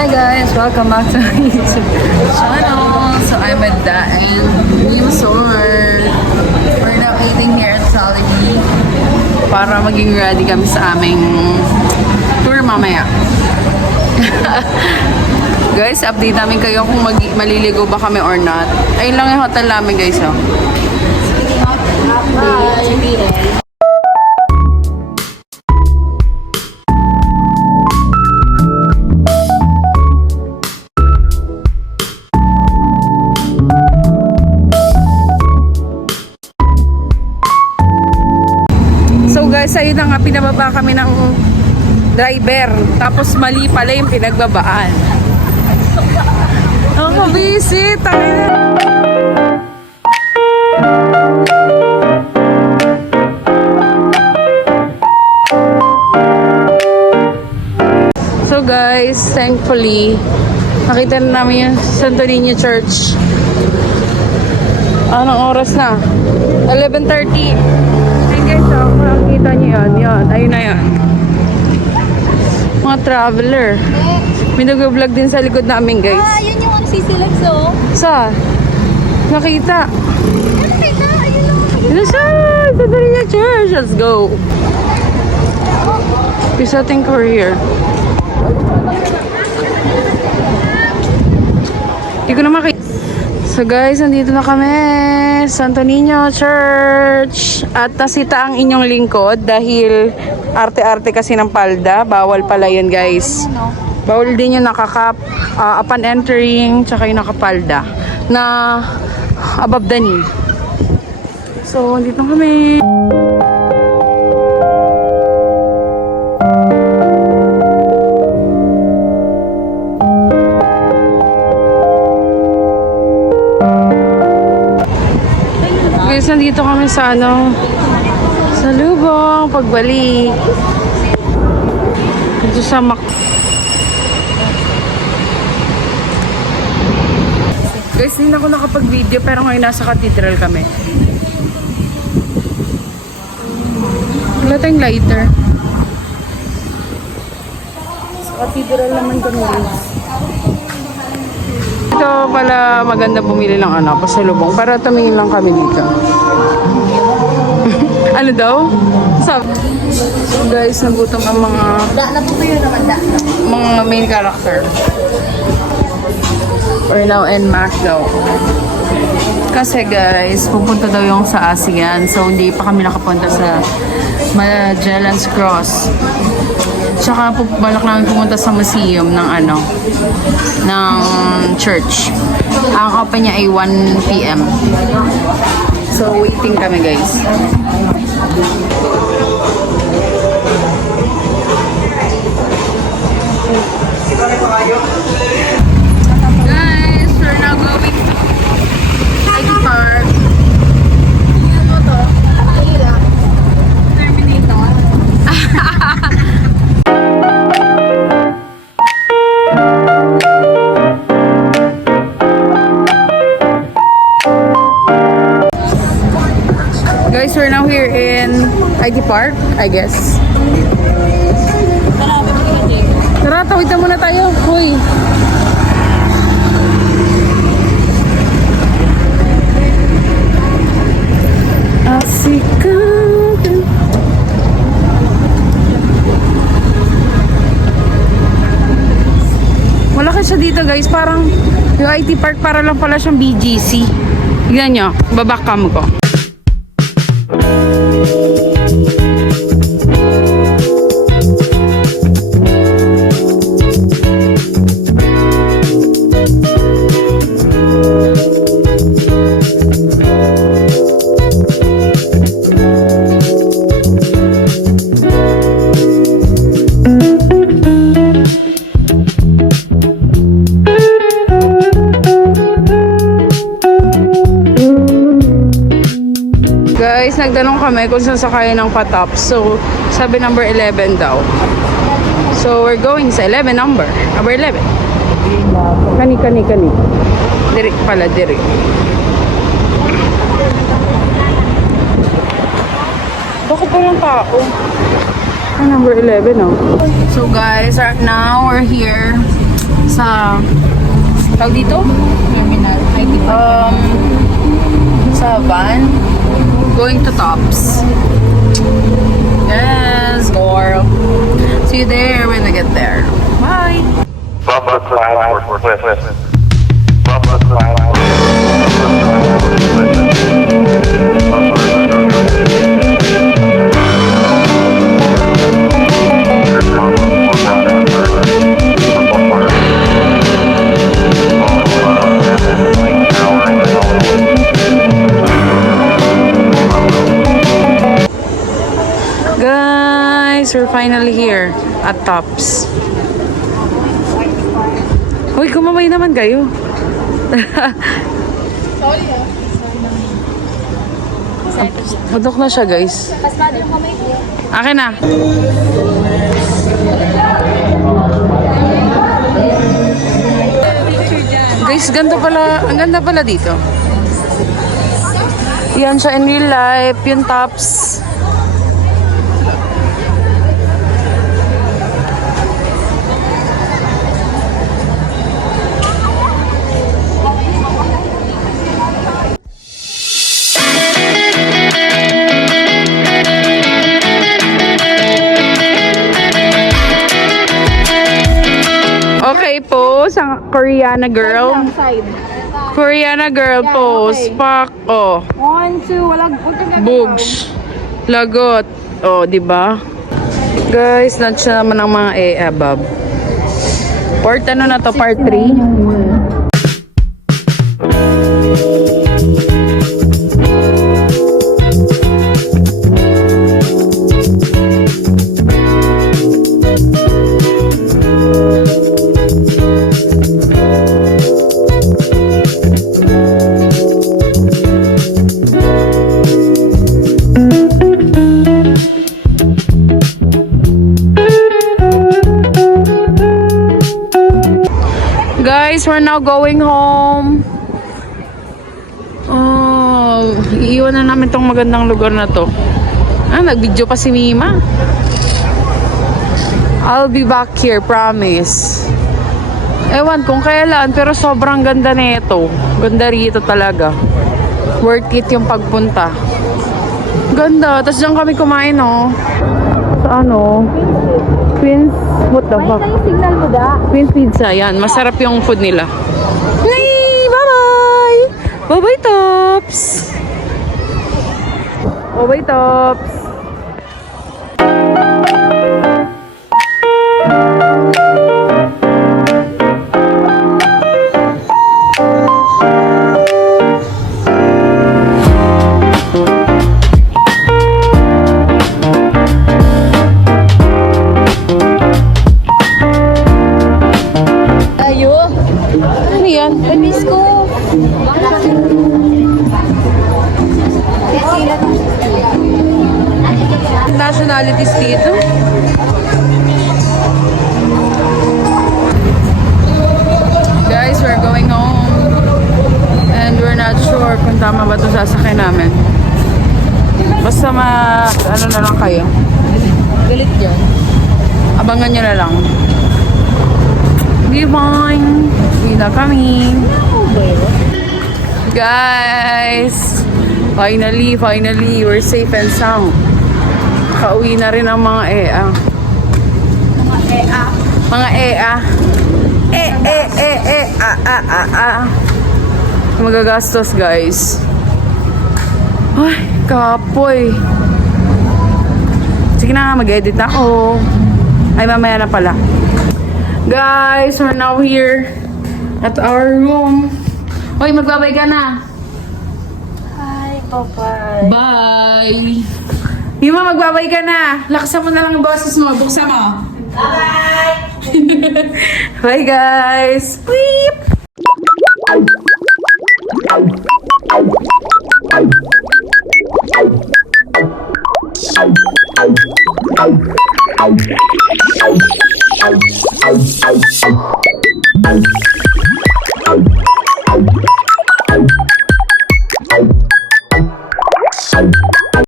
Hi guys, welcome back to my YouTube channel. So I'm with Da and Resort. We're now eating here at Jollibee para maging ready kami sa aming tour mamaya. Guys, update namin kayo kung maliligo ba kami or not. Ayun lang yung hotel namin guys. Oh. Bye! Guys, ayun na nga, pinababa kami ng driver. Tapos mali pala yung pinagbabaan. Ako, busy. So guys, thankfully, nakita na namin yung Santo Niño Church. Anong oras na? 11:30. Guys, so, kung nakikita nyo yun, ayun na yun. Mga traveler. May nag-vlog din sa likod namin, guys. Yun yung CC Lex, oh. Sa? Nakita. Nakita? Ayun lang. Ano siya? Sa Niño Church. Let's go. There's nothing courier. Hindi ko na makita. So guys, nandito na kami, Santo Niño Church. At nasita ang inyong lingkod dahil arte-arte kasi ng palda. Bawal pala yun guys. Bawal din yung nakakap upon entering, tsaka yung nakapalda na above the knee. So, nandito kami. Guys, nandito kami sa sa Lubong, pagbalik. Dito sa Guys, hindi na ako nakapag-video pero ngayon nasa cathedral kami. Wala tayong lighter. Sa cathedral naman kami guys. Ito pala maganda bumili ng pasalubong para tumingin lang kami dito. Ano daw? So guys, nagutom ang mga main character. We're now in Macdo. Kasi guys, pupunta daw yung sa ASEAN. So hindi pa kami nakapunta sa Magellan's Cross. Tsaka balak namin pumunta sa museum ng ng church. Ang open niya ay 1 PM. So waiting kami guys. Guys, we're now going to ID Park. Ano to? Terminator. Guys, we're now here in ID Park, I guess. Tara, tawitan muna tayo. Hoy. Asika. Malaki siya dito guys. Parang yung IT Park para lang pala siyang BGC. Tignan nyo, babakam ko. Guys, nagtanong kami kung saan sakay ng patop. So, sabi number 11 daw. So, we're going sa 11 number. Number 11. Kani. Diri pala, diri. Bakit walang tao? Number 11, oh. So guys, right now we're here sa sa tawag dito? Terminal. Sa van going to Tops. Yes, girl. See you there when I get there. Bye. Bumper cloud for Cliff. Bumper cloud. Guys, we're finally here at Tops. Hoy, kumamay naman kayo. Madok na siya, guys. Pasmado yung kamay ko. Akin na. Guys, ganda pala. Ang ganda pala dito. Yan siya in real life. Yung Tops. Okay, pose ang Koreana girl. Side. Koreana girl Yeah, pose. okay. Pak. Oh. 1, 2, walang Boobs. Lagot. Oh, di ba? Guys, lunch na naman ng mga abab. Part ano na to? Part 3? Guys, we're now going home. Oh, iiwan na namin tong magandang lugar na to. Ah, nag-video pa si Mima. I'll be back here, promise. Ewan kung kailan, pero sobrang ganda nito. Ganda rito talaga. Worth it yung pagpunta. Ganda. Tapos dyan kami kumain, oh. Sa ano? Queen's, what the fuck? yung signal mo da. Queen's Pizza, yan. Masarap yung food nila. Yay! Bye-bye! Bye-bye, Tops! Bye-bye, Tops! Ayo. Ano yan? Miss ko. Nationalities dito. Guys, we're going home. And we're not sure kung tama ba ito sasakay namin. Basta ano na lang kayo. Galit dyan. Abangan nyo na lang. Goodbye! Uwi na kami. Guys! Finally, we're safe and sound. Kauwi na rin ang mga EA. Mga EA. Magagastos, guys. Ay, kapoy. Sige na, mag-edit na ako. Ay, mamaya na pala. Guys, we're now here at our room. Hoy, magbabay ka na. Hi, bye-bye. Bye! Yuma, magbabay ka na. Lakasan mo na lang ang boses mo. Buksan mo. Bye! Bye, guys! Weep! Ow.